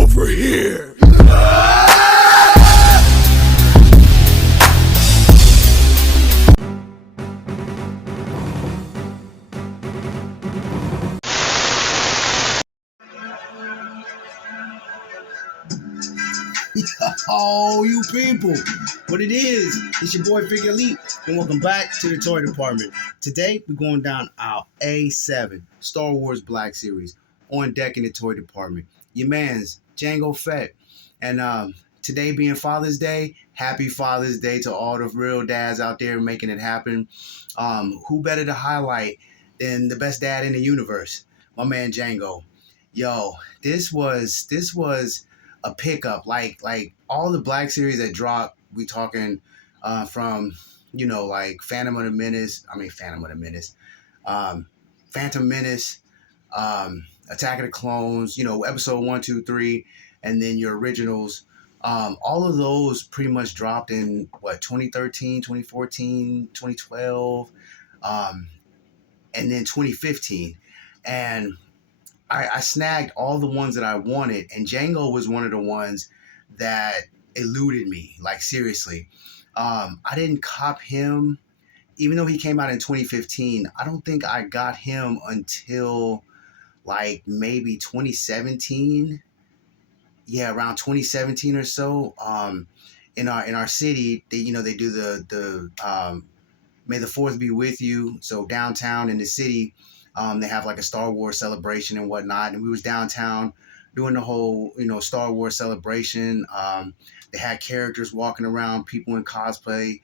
over here. Oh, you people. What it is, it's your boy Figure Elite, and welcome back to the toy department. Today, we're going down our A7 Star Wars Black Series on deck in the toy department. Your man's Jango Fett. And today being Father's Day, happy Father's Day to all the real dads out there making it happen. Who better to highlight than the best dad in the universe, my man Jango. Yo, this was a pickup, like all the Black Series that dropped. We talking from like Phantom of the Menace, Phantom Menace, Attack of the Clones, episode 1, 2, 3, and then your originals. All of those pretty much dropped in 2013, 2014, 2012, and then 2015, and I snagged all the ones that I wanted, and Jango was one of the ones that eluded me, like seriously. I didn't cop him, even though he came out in 2015. I don't think I got him until like maybe 2017. Yeah, around 2017 or so. In our city, they do the May the Fourth be with you. So downtown in the city, they have like a Star Wars celebration and whatnot. And we was downtown doing the whole, Star Wars celebration. They had characters walking around, people in cosplay,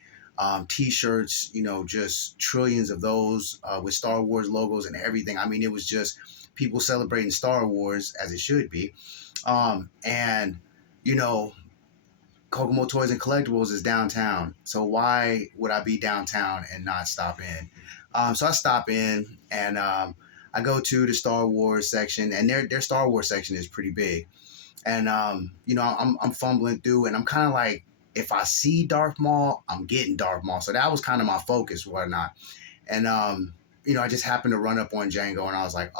T-shirts, just trillions of those with Star Wars logos and everything. I mean, it was just people celebrating Star Wars as it should be. And, Kokomo Toys and Collectibles is downtown. So why would I be downtown and not stop in? So I stop in and I go to the Star Wars section, and their Star Wars section is pretty big. And I'm fumbling through, and I'm kind of like, if I see Darth Maul, I'm getting Darth Maul. So that was kind of my focus, whatnot. And I just happened to run up on Jango, and I was like,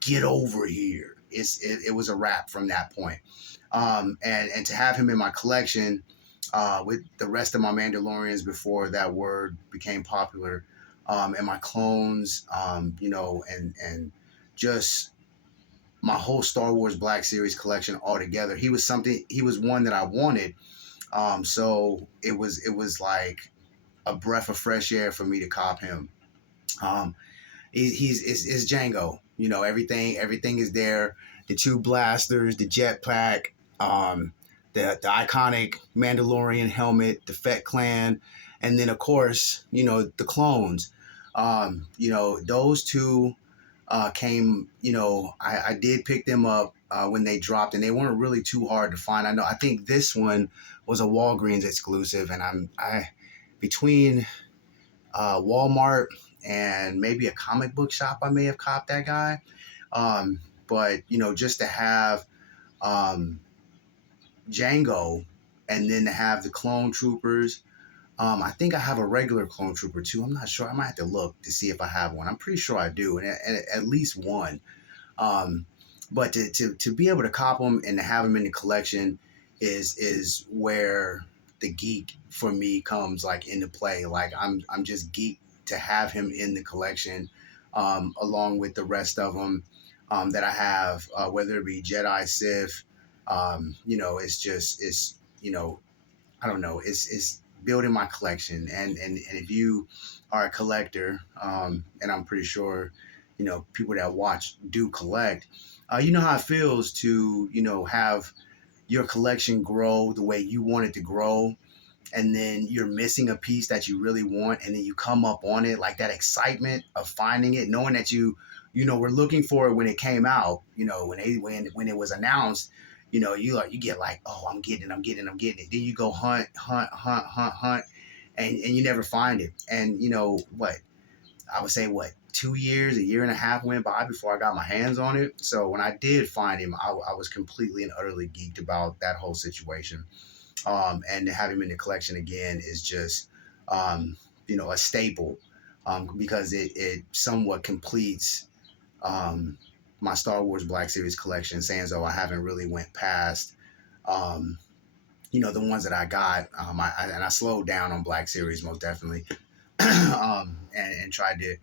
get over here. It was a wrap from that point. And to have him in my collection with the rest of my Mandalorians before that word became popular, and my clones, and just my whole Star Wars Black Series collection altogether. He was one that I wanted. So it was like a breath of fresh air for me to cop him. It's Jango. Everything is there. The two blasters, the jetpack, the iconic Mandalorian helmet, the Fett clan, and then of course, the clones. Those two came, I did pick them up when they dropped, and they weren't really too hard to find. I think this one was a Walgreens exclusive, and I between Walmart and maybe a comic book shop, I may have copped that guy. But just to have Jango, and then to have the clone troopers. I think I have a regular clone trooper too. I'm not sure. I might have to look to see if I have one. I'm pretty sure I do, and at least one. But to be able to cop them and to have them in the collection is where the geek for me comes like into play. Like I'm just geeked to have him in the collection, along with the rest of them that I have, whether it be Jedi, Sith. I don't know. It's building my collection, and if you are a collector, and I'm pretty sure, people that watch do collect. You know how it feels to have your collection grow the way you want it to grow, and then you're missing a piece that you really want, and then you come up on it, like that excitement of finding it, knowing that you were looking for it when it came out, when it was announced, you get like, oh, I'm getting it. Then you go hunt, and you never find it. And I would say 2 years, a year and a half went by before I got my hands on it. So when I did find him, I was completely and utterly geeked about that whole situation. And to have him in the collection again is just, a staple, because it somewhat completes my Star Wars Black Series collection, saying so I haven't really went past, um, the ones that I got. And I slowed down on Black Series most definitely, and tried to,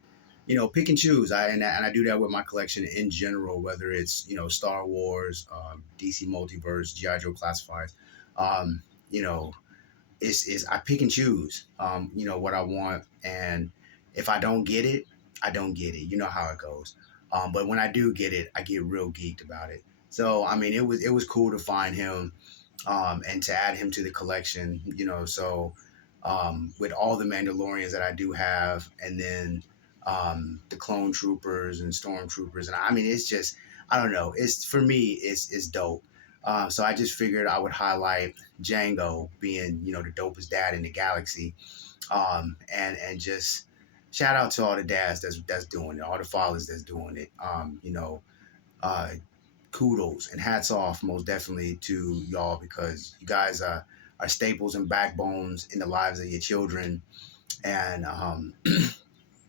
pick and choose. I do that with my collection in general, whether it's Star Wars, DC Multiverse, GI Joe Classifieds. Um, you know, is I pick and choose, what I want, and if I don't get it, I don't get it. You know how it goes. But when I do get it, I get real geeked about it. So I mean, it was cool to find him, and to add him to the collection. So with all the Mandalorians that I do have, and then the clone troopers and stormtroopers, and I mean, it's just I don't know. It's for me, it's dope. So I just figured I would highlight Jango being, the dopest dad in the galaxy, and just shout out to all the dads that's doing it, all the fathers that's doing it. Uh, Kudos and hats off, most definitely, to y'all, because you guys are staples and backbones in the lives of your children, and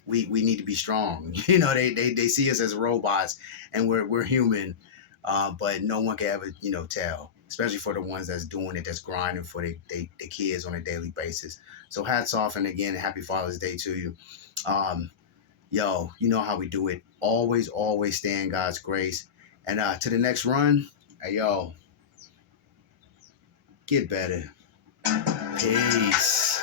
we need to be strong. They see us as robots, and we're human, but no one can ever tell, especially for the ones that's doing it, that's grinding for the kids on a daily basis. So hats off, and again, happy Father's Day to you. Um, Yo, you know how we do it. Always stay in God's grace, and to the next run. Hey, yo, get better. Peace.